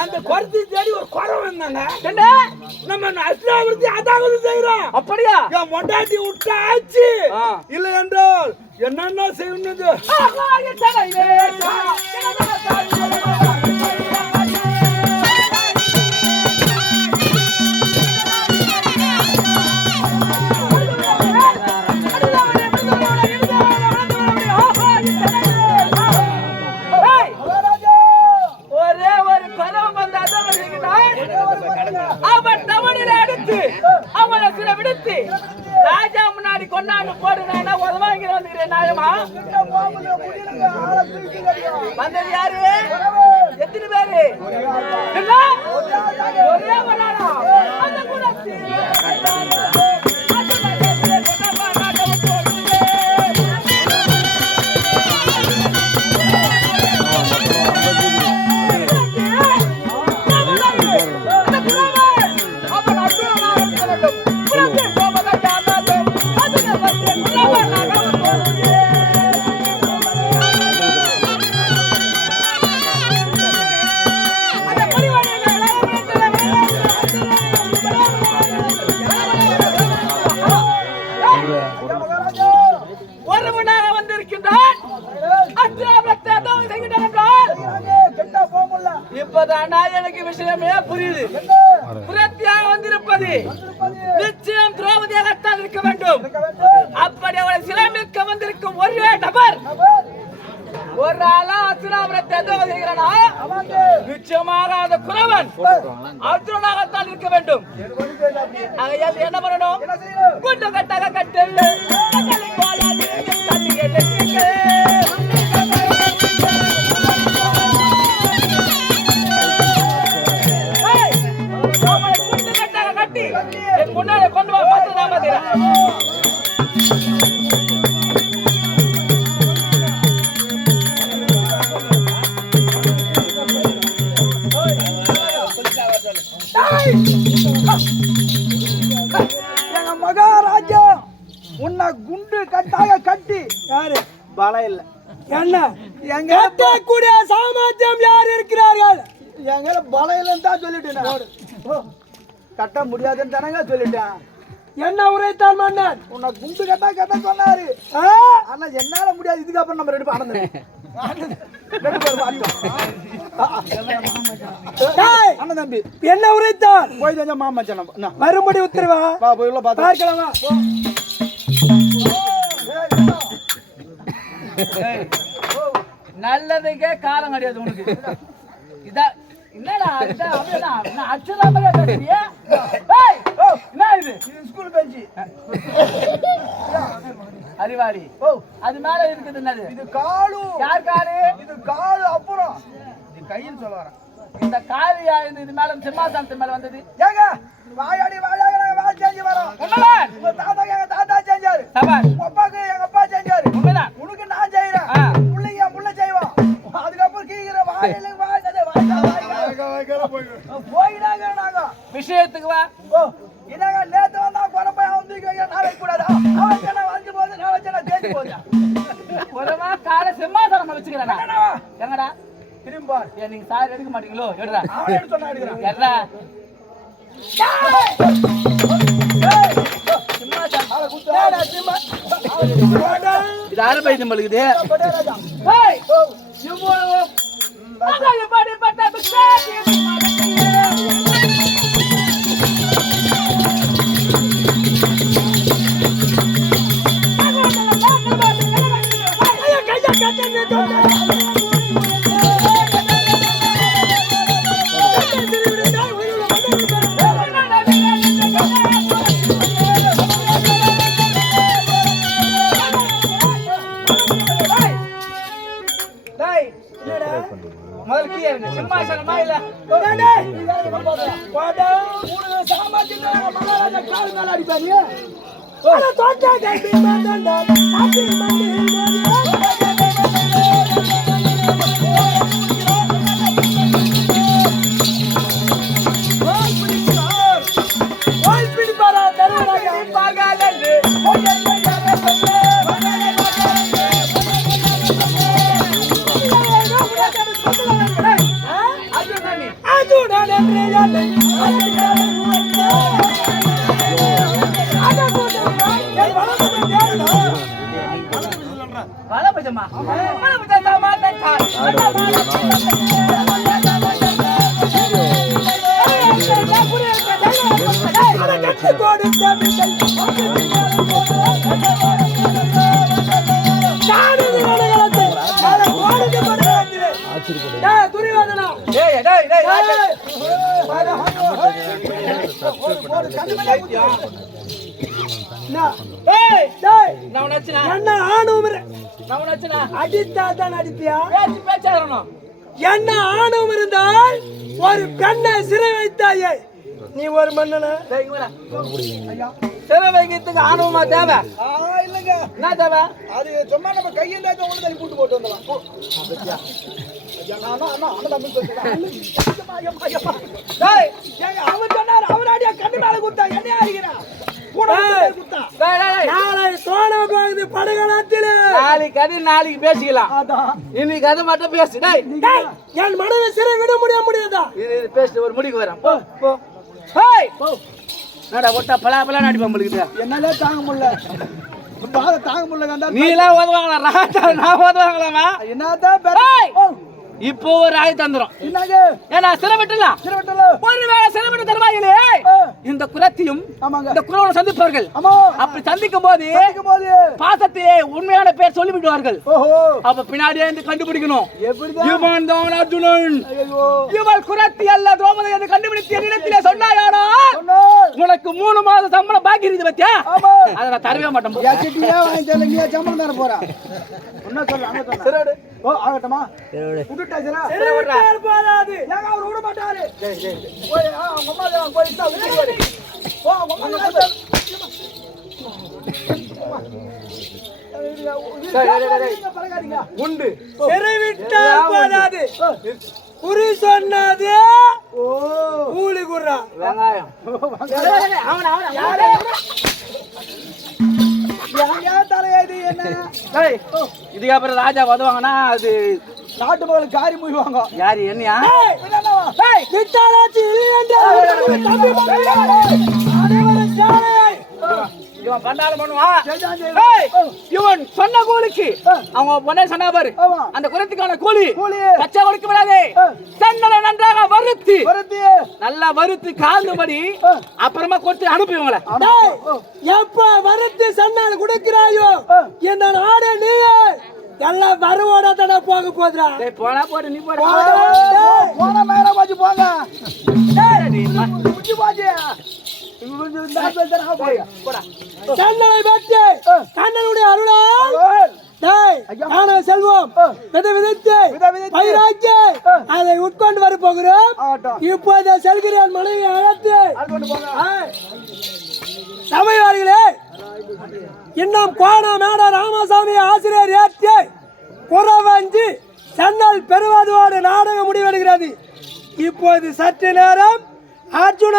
அந்த குறத்தி தேடி ஒரு குறை வந்தாங்க. என்ன? நம்ம அஷ்டாவிருத்தி அதாவது செய்யறோம் அப்படியா? என் மொண்டாட்டி விட்டா ஆச்சு. இல்லை என்றால் என்னென்ன செய்யணுது அவன் தமிழில அடுத்து அவனை சில விடுத்து ராஜா முன்னாடி கொண்டாந்து போடுனா உதவாங்க வந்துக்கிறேன் நாயமா வந்தது யாரு? எத்தனை பேரு? ஒரே இப்பதான்டா எனக்கு விஷயமே புரியுது. புரத்தியாக வந்திருப்பது நிச்சயம் திரௌபதியாகத்தான் இருக்க வேண்டும். அப்படி அவளை சிலமிக்க வந்திருக்கும் ஒரே நபர் ஒரு ஆளா அசுராபுரத்தை எதோ செய்கிறானா நிச்சயமாக அந்த குறவன். அர்ஜுனாகத்தான் இருக்க வேண்டும். ஆகையால் என்ன பண்ணணும்? குண்டு கட்டாக கட்டு கட்டி. யாரு? பலம் இல்ல. என்ன? எங்க கூடிய சாமர்த்தியம் யார் இருக்கிறார்கள்? எங்க பலம் இல்லைன்னு தான் சொல்லிட்டேன் கட்ட முடியாதுன்னு தானங்க சொல்லிட்டேன். என்ன உரைத்தான் மன்னன்? உன்னை குண்டு கட்டா கட்ட சொன்னாரு. ஆனா என்னால முடியாது. இதுக்கப்புறம் நம்ம ரெண்டு பேரும் அண்ணன் தம்பி. என்ன உரைத்தான்? போய் கொஞ்சம் மாமச்சான் நம்ம மறுபடி உத்தரவா? போய் உள்ள பார்த்து பார்க்கலாமா? நல்லதுக்கே காலம் கிடையாது உனக்கு இதா என்னடா என்ன இது ஸ்கூல் பெஞ்சு அறிவாளி ஓ அது மேல இருக்குது என்னது இது காலு யார் காரு இது காலு அப்புறம் இது கையில் சொல்ல வரேன் இந்த இது மேல சிம்மாசனத்து மேல வந்தது ஏங்க வாயாடி வாயாக நாங்க வேலை செஞ்சு வரோம் உங்க தாத்தா எங்க தாத்தா செஞ்சாரு சபாஷ் உங்க அப்பாக்கு விஷயத்துக்கு வா ஓ என்னங்க நேத்து வந்தா குறப்பை வைக்கிற நான் வைக்க கூடாதா அவன் நான் வந்து போகுது நான் வச்சா தேடி போகுது ஒருமா கால சிம்மாசனம் வச்சுக்கிறேன் என்னடா? எங்கடா திரும்ப நீங்க சாரி எடுக்க மாட்டீங்களோ எடுடா அவன் எடுத்து சொன்னா எடுக்கிறான் இது நம்மளுக்குது பகலன்று என்ன? டேய் டேய், என்ன அடித்தா தான் அடிப்பியா என்ன ஆணவம் இருந்தால் ஒரு பெண்ணை சிறை வைத்தாயே நீ ஒரு மன்னன சிறை வைக்கிறதுக்கு ஆணவமா தேவை இல்லங்க என்ன தேவை அது சும்மா நம்ம கையெந்தாச்சும் ஒண்ணு தள்ளி கூட்டு போட்டு வந்துடலாம். டேய் அவர் சொன்னார் அவர் அடியா கண்ணு மேல குத்தா என்ன நாளைக்கு பேசிக்கலாம். அதான். இன்னைக்கு அதை மட்டும் பேசு டேய். டேய், என் மனைவி சிறை விட முடிய முடியாதா? பேசிட்டு ஒரு முடிக்கு வரேன். போ என்னடா ஒட்டா பலா பலா நாடி பம்பளுக்குது என்னால தாங்க முடியல. பாத தாங்க முடியல நீ எல்லாம் ஓதுவாங்களா? ராஜா நான் ஓதுவாங்களாமா என்னதான்! இப்போ ஒரு ஆய் தந்துரும். ஏன்னா சிறுவட்டல ஒரு வேளை சிலவிட்டு தருவாயிலே இந்த குலத்தையும் இந்த குலவோட சந்திப்பார்கள் அப்படி சந்திக்கும் போது பாசத்திலே உண்மையான பேர் சொல்லி விடுவார்கள் ஓஹோ. அப்ப பின்னாடியே இருந்து கண்டுபிடிக்கணும். இவன் தான் அர்ஜுனன். இவள் குரத்தி அல்ல திரௌபதி என்று கண்டுபிடித்து என்னிடத்திலே சொன்னாயானா உனக்கு மூணு மாத சம்பளம் பாக்கி இருக்குது பத்தியா? ஆமா. அதை நான் தரவே மாட்டேன் வாங்கி தரல நீ சம்பளம் தர போறா? என்ன சொல்ல சொல்ல. ஓ ஆகட்டுமா. போறாது ஏங்க அவர் விட மாட்டாரு. போய் அம்மா போய் இந்தா. போ, அம்மா உண்டு சிறை விட்டால் போதாது. குறி சொன்னது. ஓ. கூலி குர்ரா வெங்காயம் அவன அவன ஏன் தலையாது என்ன டேய் இதுக்கு அப்புறம் ராஜா உதவாங்கன்னா அது நாட்டு மக்கள் காரி முய்வாங்க யாரு என்னையா இவன் பண்ணாலும் பண்ணுவான். இவன் சொன்ன கூலிக்கு அவங்க பொண்ணை சொன்னா பாரு. அந்த குரத்துக்கான கூலி. பச்சை கொடுக்க விடாதே ஆ. வறுத்து வருத்தி. நல்லா வறுத்து காந்தபடி அப்புறமா கொடுத்து அனுப்பி இவங்கள. எப்ப வருத்தி சன்னால் கொடுக்கிறாயோ இந்த நாடு நீ எல்லாம் வருவோட தானே போக போதுரா டேய், போடா போடு நீ போடா. போன மேல பாச்சு போங்க. முடிஞ்சு போடா. சன்னலை வெட்டி. கண்ணனுடைய அருளால் ஞான செல்வம். விதை விதைத்து பயிராக்கி அதை உட்கொண்டு வர போகிறோம் இப்போது செல்கிறேன் மனைவி அழைத்து. சபையார்களே இன்னும் கோண மேட ராமசாமி ஆசிரியர் ஏற்றி குறவஞ்சி சென்னல் பெறுவதோடு நாடகம் முடிவெடுகிறது. இப்போது சற்று நேரம் அர்ஜுன